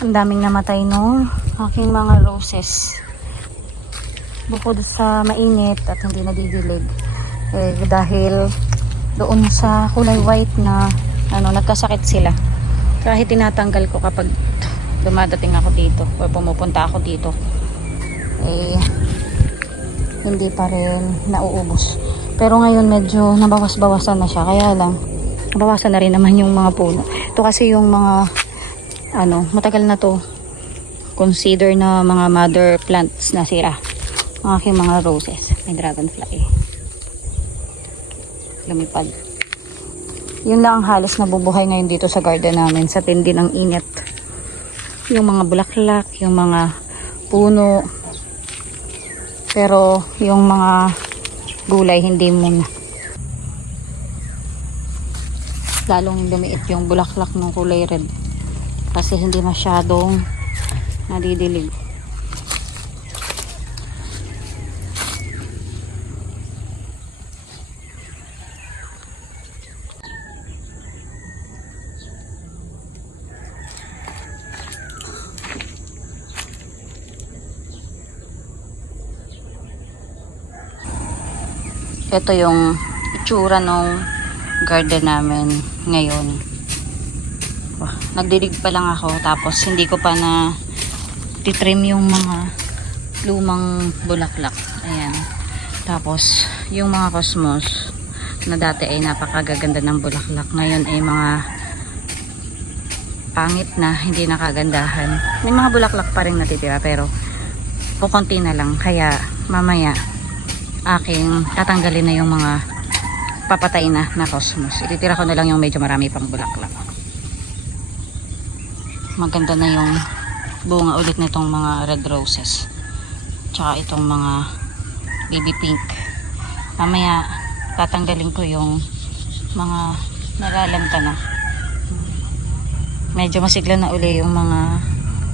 Ang daming namatay no aking mga roses. Bukod sa mainit at hindi nadidilig, dahil doon sa kulay white na nagkasakit sila. Kahit tinatanggal ko kapag dumadating ako dito o pumupunta ako dito, hindi pa rin nauubos. Pero ngayon medyo nabawas-bawasan na siya, kaya lang nabawasan na rin naman yung mga puno. Ito kasi yung mga matagal na to, consider na mga mother plants na sira ang aking mga roses. May dragonfly lumipad. Yun lang ang halos nabubuhay ngayon dito sa garden namin sa tindi ng init. Yung mga bulaklak, yung mga puno, pero yung mga gulay hindi muna. Lalong lumiit yung bulaklak ng kulay red kasi hindi masyadong nadidilig. Ito yung itsura ng garden namin ngayon. Nagdidig pa lang ako, tapos hindi ko pa na titrim yung mga lumang bulaklak. Ayan. Tapos yung mga cosmos na dati ay napakagaganda ng bulaklak, ngayon ay mga pangit na, hindi nakagandahan. May mga bulaklak pa rin natitira pero kukunti na lang, kaya mamaya aking tatanggalin na yung mga papatay na cosmos. Ititira ko na lang yung medyo marami pang bulaklak. Maganda na yung bunga ulit nitong mga red roses, tsaka itong mga baby pink. Mamaya tatanggalin ko yung mga nalalanta na. Medyo masigla na uli yung mga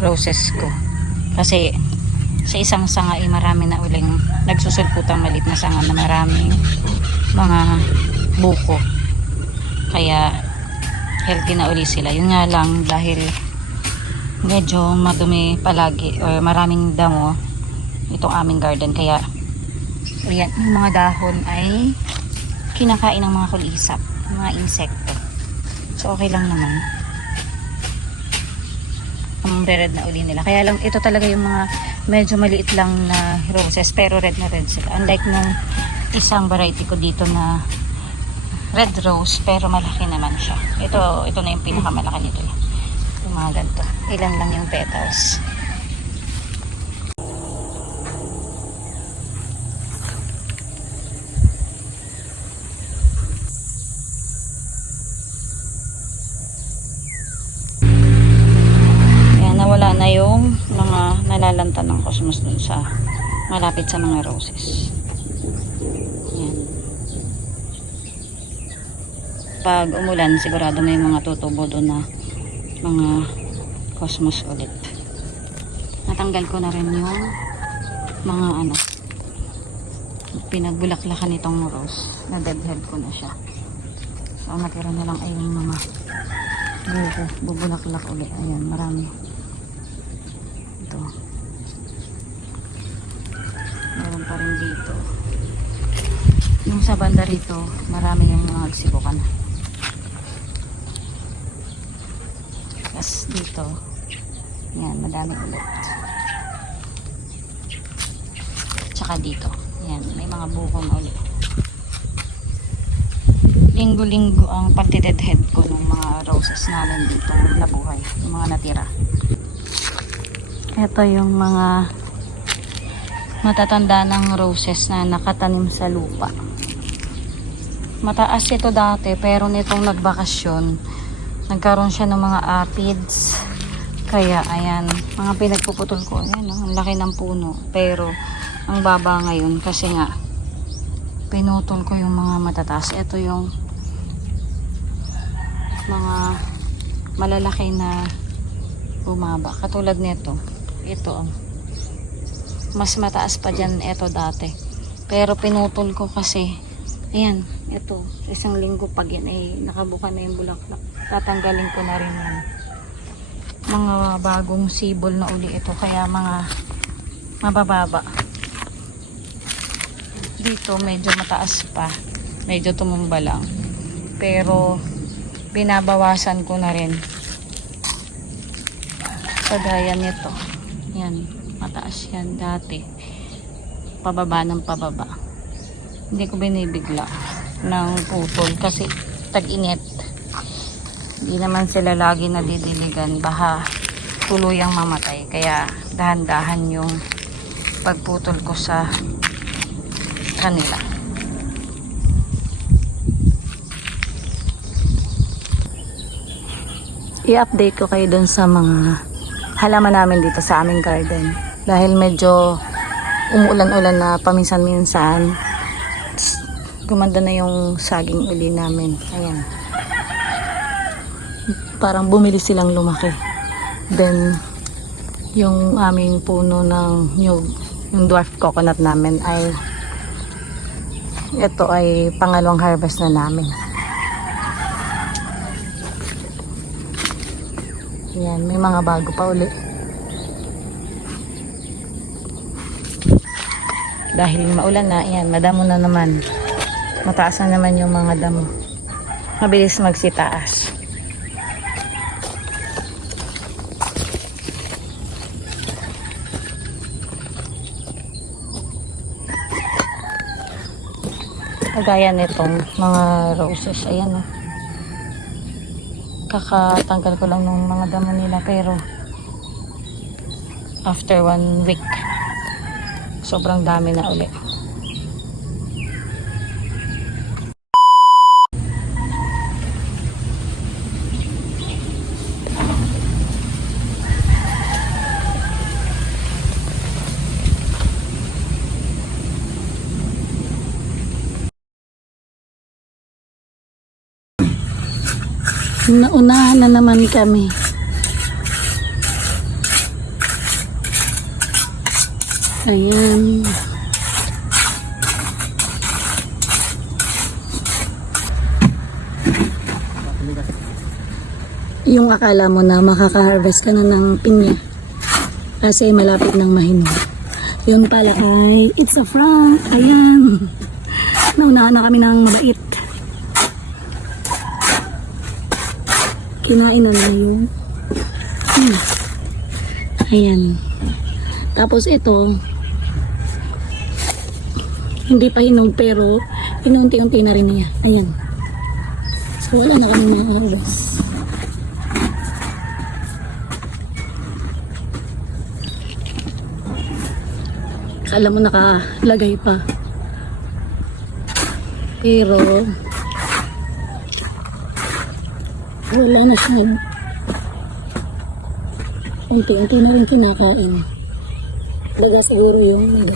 roses ko kasi sa isang sanga ay marami na uling nagsusulputang malit na sanga na maraming mga buko, kaya healthy na uli sila. Yun nga lang, dahil medyo madumi palagi or maraming damo itong aming garden, kaya ayan, yung mga dahon ay kinakain ng mga kulisap, mga insekto. So okay lang naman, red na uli nila. Kaya lang ito talaga yung mga medyo maliit lang na roses, pero red na red sila, unlike nung isang variety ko dito na red rose pero malaki naman siya. Ito na yung pinakamalaki nito, yung mga ganito. Ilan lang yung petals. Wala na yung mga nalalanta ng cosmos dun sa malapit sa mga roses. Yan. Pag umulan, sigurado may mga tutubo doon na mga cosmos ulit. Natanggal ko na rin yung mga pinagbulaklakan nitong rose. Na deadhead ko na siya. So natira na lang ay yung mga buko, bubulaklak ulit. Ayan, marami. Ito. Meron pa rin dito. Yung sa banda rito, marami yung mga agsibukan. Tapos dito, yan, madami ulit. Tsaka dito, yan, may mga buko na ulit. Linggo-linggo ang pagtidedhead ko ng mga roses namin dito nabuhay, yung mga natira. Ito yung mga matatanda ng roses na nakatanim sa lupa. Mataas ito dati, pero nitong nagbakasyon, nagkaroon siya ng mga aphids. Kaya ayan, mga pinagpuputol ko. Ayan, ang laki ng puno. Pero ang baba ngayon kasi nga pinutol ko yung mga matataas. Ito yung mga malalaki na bumaba. Katulad nito. Ito, mas mataas pa dyan ito dati, pero pinutol ko kasi ayan, ito isang linggo pag yan ay nakabuka na yung bulaklak, tatanggalin ko na rin yan. mga bagong sibol na uli ito, kaya mga mabababa. Dito medyo mataas pa, medyo tumumba lang, pero binabawasan ko na rin. Kagaya nito, yan, mataas yan dati, pababa ng pababa. Hindi ko binibigla ng putol kasi tag-init. Hindi naman sila lagi nadidiligan, baka tuluyang mamatay, kaya dahan-dahan yung pagputol ko sa kanila. I-update ko kayo dun sa mga halaman namin dito sa aming garden, dahil medyo umuulan-ulan na paminsan-minsan. Gumanda na yung saging uli namin. Ayan, parang bumili silang lumaki. Then yung aming puno ng nyug, yung dwarf coconut namin, ay ito ay pangalawang harvest na namin. Yan, may mga bago pa uli. Dahil maulan na, yan, madamo na naman. Mataas na naman yung mga damo. Mabilis magsitaas. Kagaya nitong mga roses, ayan o. Kakatanggal ko lang ng mga damo nila, pero after 1 week sobrang dami na ulit. Naunahan na naman kami. Ayan. Yung akala mo na makaka-harvest ka na ng pinya kasi malapit ng mahinog. Yun pala ay it's a prank. Ayan. Naunahan na kami ng mabait. Kinain na na yung ayan. Tapos ito hindi pa hinog, pero inunti-unti na rin niya. Ayan. So wala na kami mga harvest. Kala mo nakalagay pa, pero wala na siya. Unti-unti na rin kinakain. Daga siguro yung